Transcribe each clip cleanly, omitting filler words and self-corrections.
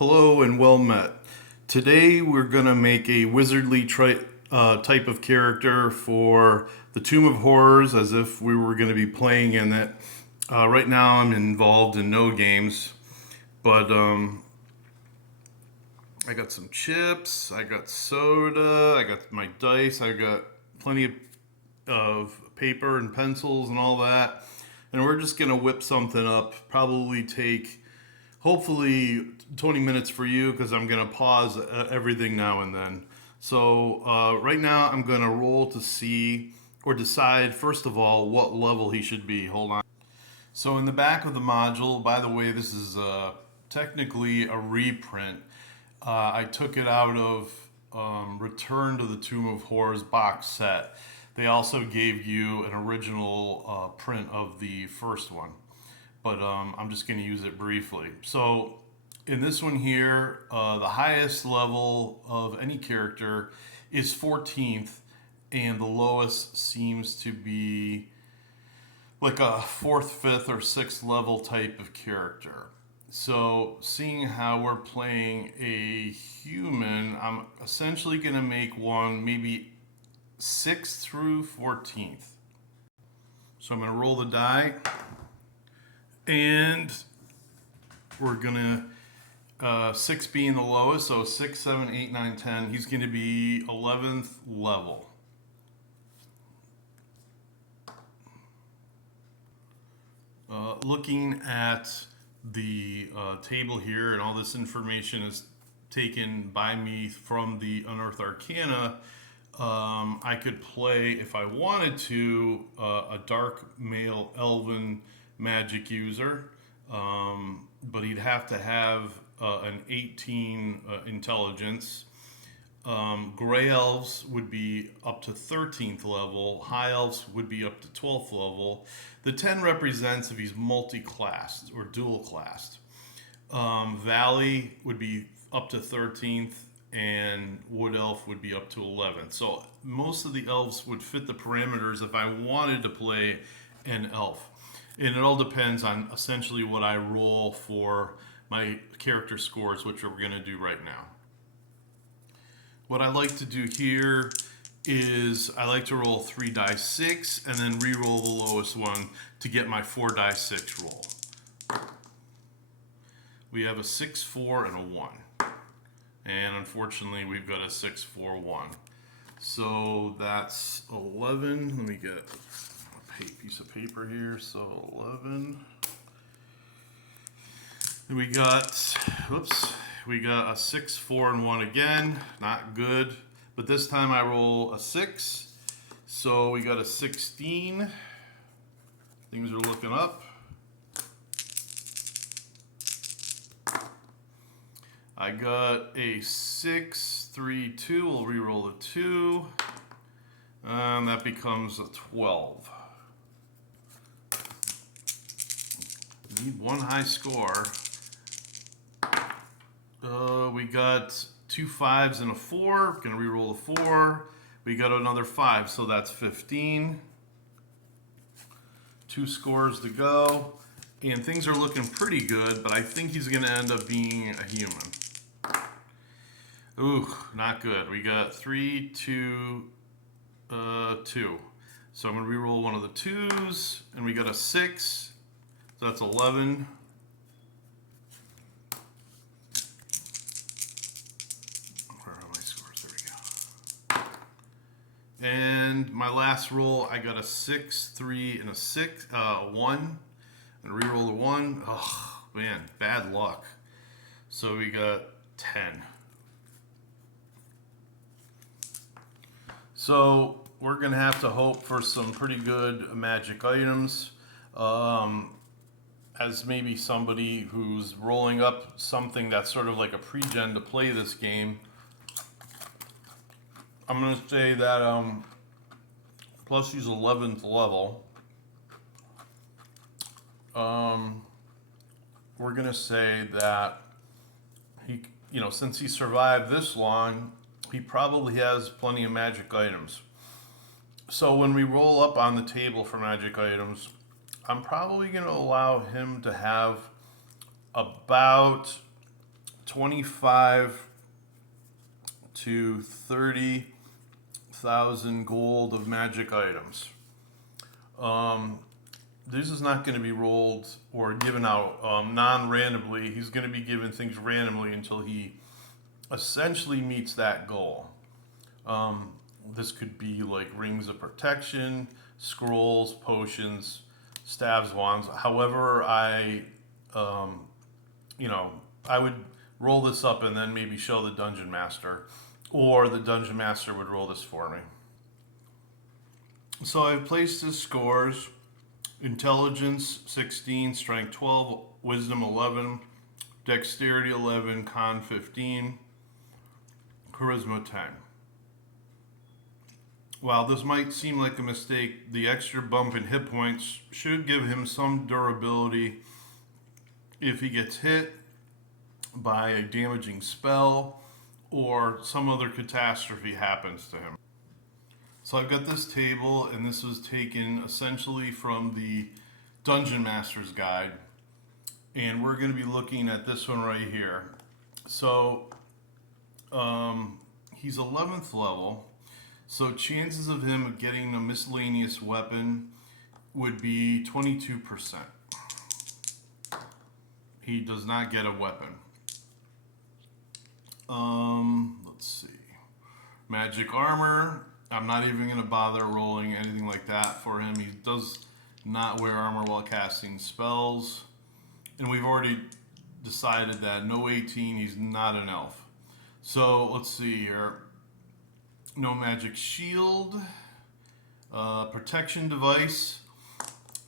Hello and well met. Today we're going to make a wizardly type of character for the Tomb of Horrors as if we were going to be playing in it. Right now I'm involved in no games, but I got some chips, I got soda, I got my dice, I got plenty of paper and pencils and all that. And we're just going to whip something up, probably take hopefully 20 minutes for you because I'm going to pause everything now and then. So right now I'm going to roll to see or decide first of all what level he should be. Hold on. So in the back of the module, by the way, this is technically a reprint. I took it out of Return to the Tomb of Horrors box set. They also gave you an original print of the first one, but I'm just going to use it briefly. So in this one here, the highest level of any character is 14th, and the lowest seems to be like a 4th, 5th, or 6th level type of character. So seeing how we're playing a human, I'm essentially going to make one maybe 6th through 14th. So I'm going to roll the die. And we're gonna 6 being the lowest, so 6, 7, 8, 9, 10. He's gonna be 11th level. Looking at the table here, and all this information is taken by me from the Unearthed Arcana. I could play, if I wanted to, a dark male elven magic user, but he'd have to have an 18 intelligence. Gray elves would be up to 13th level. High elves would be up to 12th level. The 10 represents if he's multi-classed or dual-classed. Valley would be up to 13th, and Wood Elf would be up to 11th. So most of the elves would fit the parameters if I wanted to play an elf. And it all depends on essentially what I roll for my character scores, which we're going to do right now. What I like to do here is I like to roll 3 die 6 and then re-roll the lowest one to get my 4 die 6 roll. We have a 6, 4, and a 1. And unfortunately, we've got a 6, 4, 1. So that's 11. Let me get piece of paper here. So 11. And we got a 6, 4, and 1 again. Not good. But this time I roll a 6. So we got a 16. Things are looking up. I got a 6, 3, 2. We'll re-roll the 2. And that becomes a 12. Need one high score. We got 2 5s and a 4. Gonna re-roll the 4. We got another 5, so that's 15. 2 scores to go. And things are looking pretty good, but I think he's gonna end up being a human. Ooh, not good. We got 3, 2, 2. So I'm gonna re-roll one of the 2s, and we got a 6. So that's 11. Where are my scores? There we go. And my last roll, I got a 6, 3, and a 6, 1. And re-roll the 1. Oh man, bad luck. So we got 10. So we're gonna have to hope for some pretty good magic items. As maybe somebody who's rolling up something that's sort of like a pre-gen to play this game, I'm going to say that plus he's 11th level. We're going to say that he, since he survived this long, he probably has plenty of magic items. So when we roll up on the table for magic items, I'm probably going to allow him to have about 25 to 30,000 gold of magic items. This is not going to be rolled or given out non-randomly. He's going to be given things randomly until he essentially meets that goal. This could be like rings of protection, scrolls, potions, staves, wands. However, I would roll this up and then maybe show the dungeon master, or the dungeon master would roll this for me. So I've placed his scores: intelligence 16, strength 12, wisdom 11, dexterity 11, con 15, charisma 10. While this might seem like a mistake, the extra bump in hit points should give him some durability if he gets hit by a damaging spell or some other catastrophe happens to him. So I've got this table, and this was taken essentially from the Dungeon Master's Guide, and we're going to be looking at this one right here. So he's 11th level, so chances of him getting a miscellaneous weapon would be 22%. He does not get a weapon. Let's see. Magic armor. I'm not even going to bother rolling anything like that for him. He does not wear armor while casting spells. And we've already decided that no 18, he's not an elf. So let's see here. No magic shield. Protection device.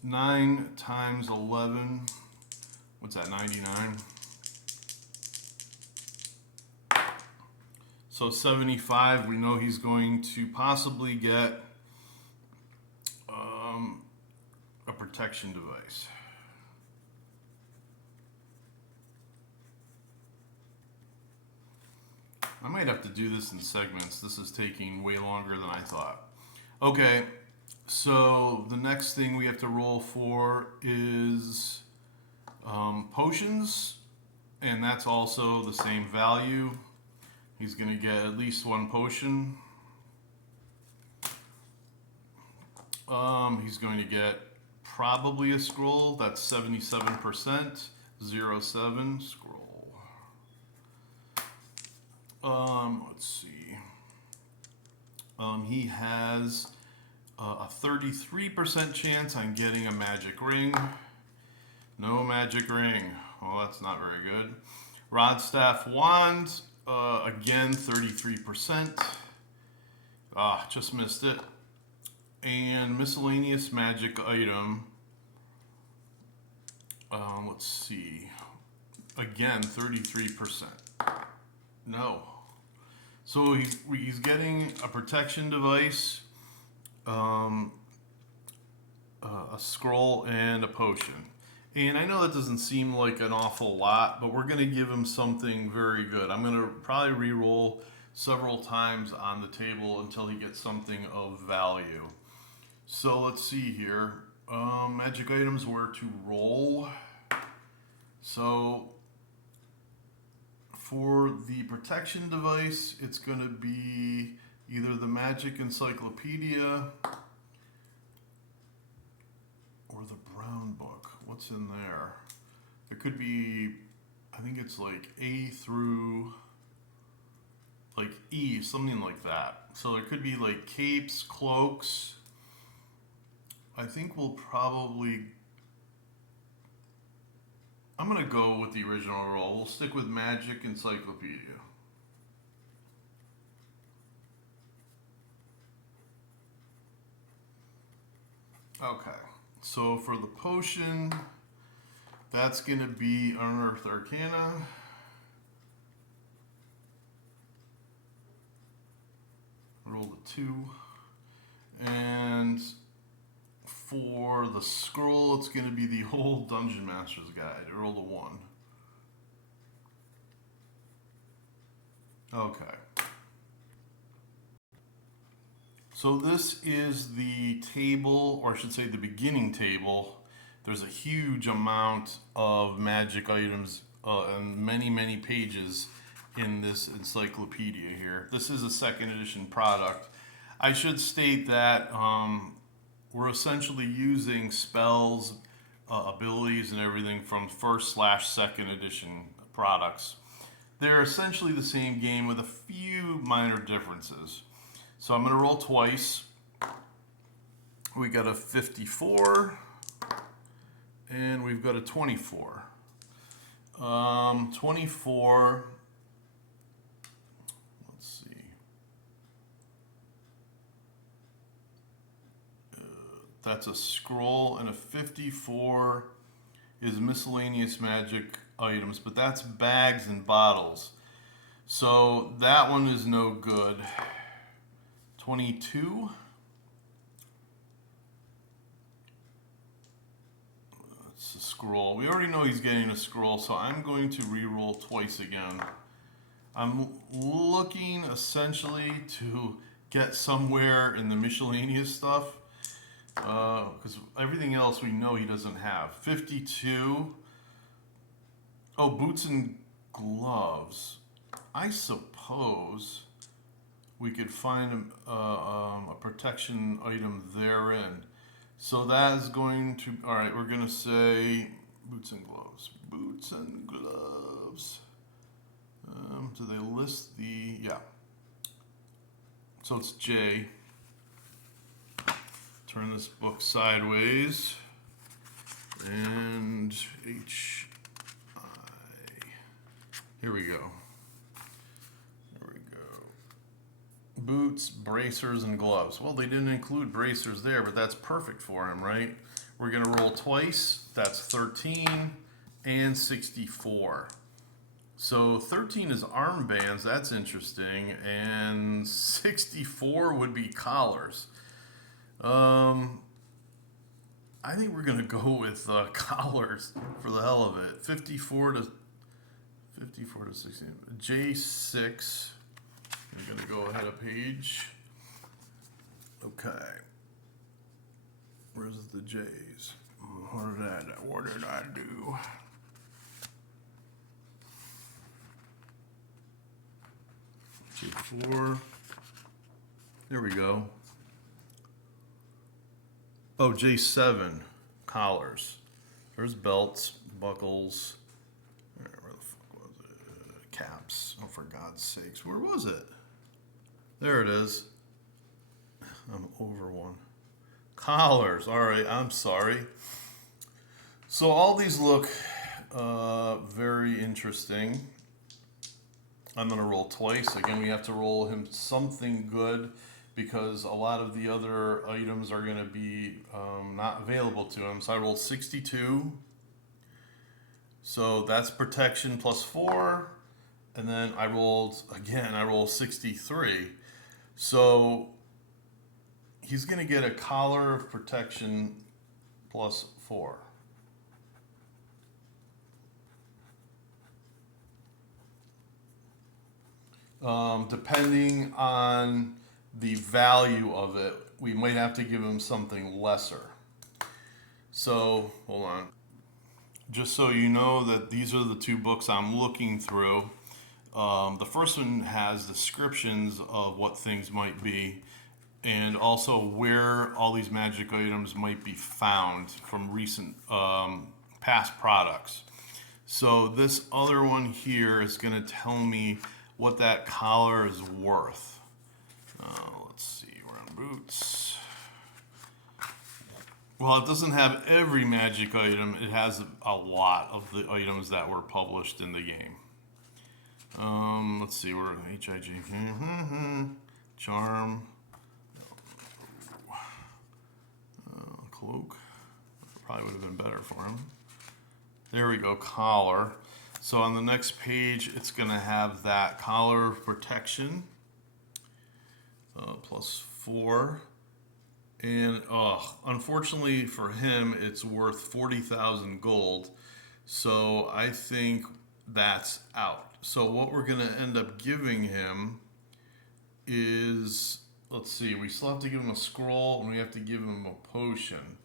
9 times 11. What's that, 99? So 75, we know he's going to possibly get a protection device. I might have to do this in segments. This is taking way longer than I thought. Okay, so the next thing we have to roll for is potions, and that's also the same value. He's going to get at least one potion. He's going to get probably a scroll. That's 77%. 07 scroll. Let's see. He has a 33% chance on getting a magic ring. No magic ring. Well, that's not very good. Rod, staff, wand. Again, 33%. Just missed it. And miscellaneous magic item. Let's see. Again, 33%. No. So he's getting a protection device, a scroll, and a potion. And I know that doesn't seem like an awful lot, but we're going to give him something very good. I'm going to probably re-roll several times on the table until he gets something of value. So let's see here. Magic items, where to roll. So for the protection device, it's going to be either the Magic Encyclopedia or the Brown Book. What's in there? It could be, I think it's like A through like E, something like that. So there could be like capes, cloaks. I think we'll probably, I'm going to go with the original roll. We'll stick with Magic Encyclopedia. Okay, so for the potion, that's going to be Unearthed Arcana. Roll a 2. And for the scroll, it's going to be the whole Dungeon Master's Guide. Roll a 1. Okay. So this is the table, or I should say the beginning table. There's a huge amount of magic items and many, many pages in this encyclopedia here. This is a second edition product. I should state that we're essentially using spells, abilities, and everything from first/second edition products. They're essentially the same game with a few minor differences. So I'm going to roll twice. We got a 54 and we've got a 24. 24, let's see. That's a scroll, and a 54 is miscellaneous magic items, but that's bags and bottles. So that one is no good. 22. It's a scroll. We already know he's getting a scroll, so I'm going to re-roll twice again. I'm looking essentially to get somewhere in the miscellaneous stuff, because everything else we know he doesn't have. 52. Oh, boots and gloves. I suppose we could find a protection item therein. So that is going to, all right, we're going to say boots and gloves. Boots and gloves. Do they list the, yeah. So it's J. Turn this book sideways. And H, I. Here we go. Boots, bracers, and gloves. Well, they didn't include bracers there, but that's perfect for him, right? We're going to roll twice. That's 13 and 64. So 13 is armbands. That's interesting. And 64 would be collars. I think we're going to go with collars for the hell of it. 54 to 16. J6. I'm going to go ahead a page. Okay. Where's the J's? What did I do? J4. There we go. Oh, J7. Collars. There's belts, buckles. Where the fuck was it? Caps. Oh, for God's sakes. Where was it? There it is. I'm over one. Collars. All right, I'm sorry. So all these look very interesting. I'm going to roll twice. Again, we have to roll him something good because a lot of the other items are going to be not available to him. So I rolled 62. So that's protection plus 4. And then I rolled 63. So he's going to get a collar of protection plus 4. Depending on the value of it, we might have to give him something lesser. So, hold on. Just so you know that these are the two books I'm looking through. The first one has descriptions of what things might be and also where all these magic items might be found from recent past products. So this other one here is going to tell me what that collar is worth. Let's see, we're on boots. Well, it doesn't have every magic item. It has a lot of the items that were published in the game. Let's see, we're HIG. Charm. Cloak. Probably would have been better for him. There we go, collar. So on the next page, it's going to have that collar of protection. Plus 4. And unfortunately for him, it's worth 40,000 gold. So I think that's out. So what we're going to end up giving him is, let's see, we still have to give him a scroll and we have to give him a potion.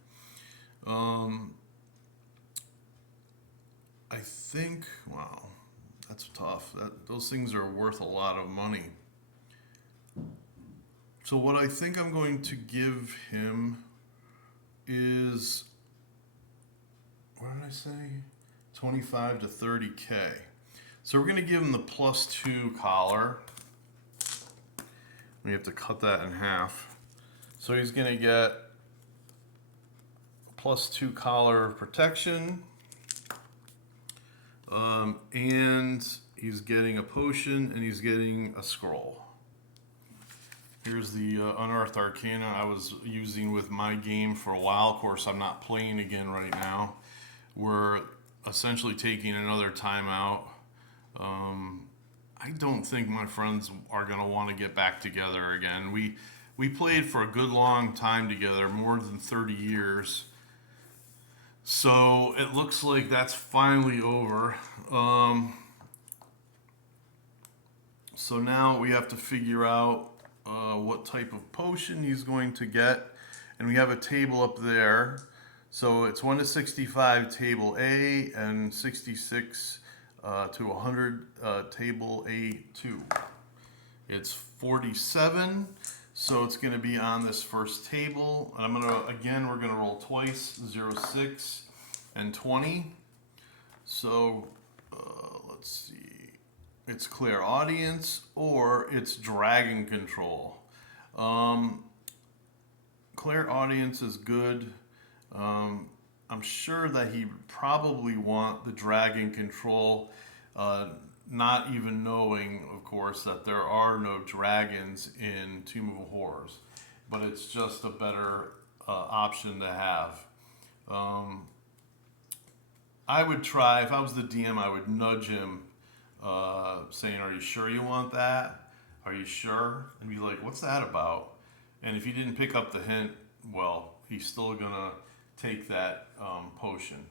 I think, wow, that's tough. Those things are worth a lot of money. So what I think I'm going to give him is, what did I say? 25 to 30K. So we're going to give him the +2 collar. We have to cut that in half. So he's going to get +2 collar protection. And he's getting a potion and he's getting a scroll. Here's the Unearthed Arcana I was using with my game for a while. Of course, I'm not playing again right now. We're essentially taking another timeout. I don't think my friends are going to want to get back together again. We played for a good long time together, more than 30 years. So it looks like that's finally over. So now we have to figure out what type of potion he's going to get. And we have a table up there. So it's 1 to 65 table A and 66 to 100 table A2. It's 47. So it's going to be on this first table. And we're going to roll twice, 0, 6, and 20. So let's see. It's clairaudience or it's dragon control. Clairaudience is good. I'm sure that he would probably want the dragon control, not even knowing, of course, that there are no dragons in Tomb of Horrors. But it's just a better option to have. I would try, if I was the DM, I would nudge him, saying, "Are you sure you want that? Are you sure?" And be like, "What's that about?" And if he didn't pick up the hint, well, he's still gonna take that potion.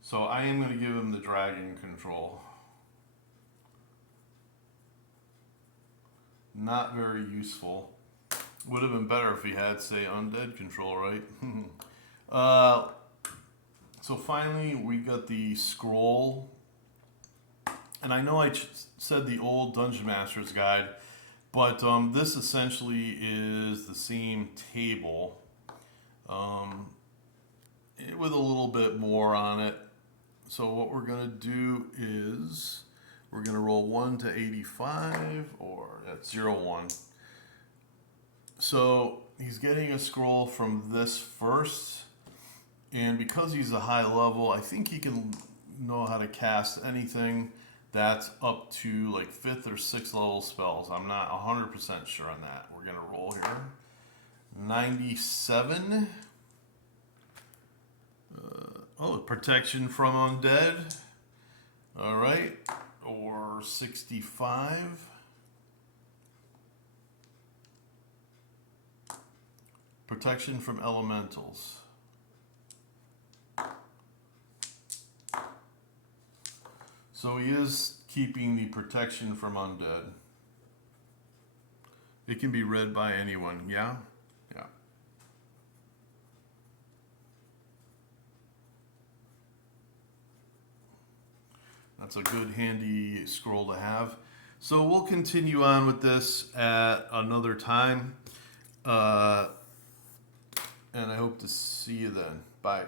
So I am gonna give him the dragon control. Not very useful. Would have been better if he had, say, undead control, right? So finally, we got the scroll. And I know I said the old Dungeon Master's Guide, but this essentially is the same table with a little bit more on it. So what we're going to do is we're going to roll 1 to 85, or that's 0, 1. So he's getting a scroll from this first. And because he's a high level, I think he can know how to cast anything that's up to like 5th or 6th level spells. I'm not 100% sure on that. We're going to roll here. 97. Protection from undead. All right. Or 65. Protection from elementals. So he is keeping the protection from undead. It can be read by anyone, yeah? Yeah. That's a good handy scroll to have. So we'll continue on with this at another time. And I hope to see you then. Bye.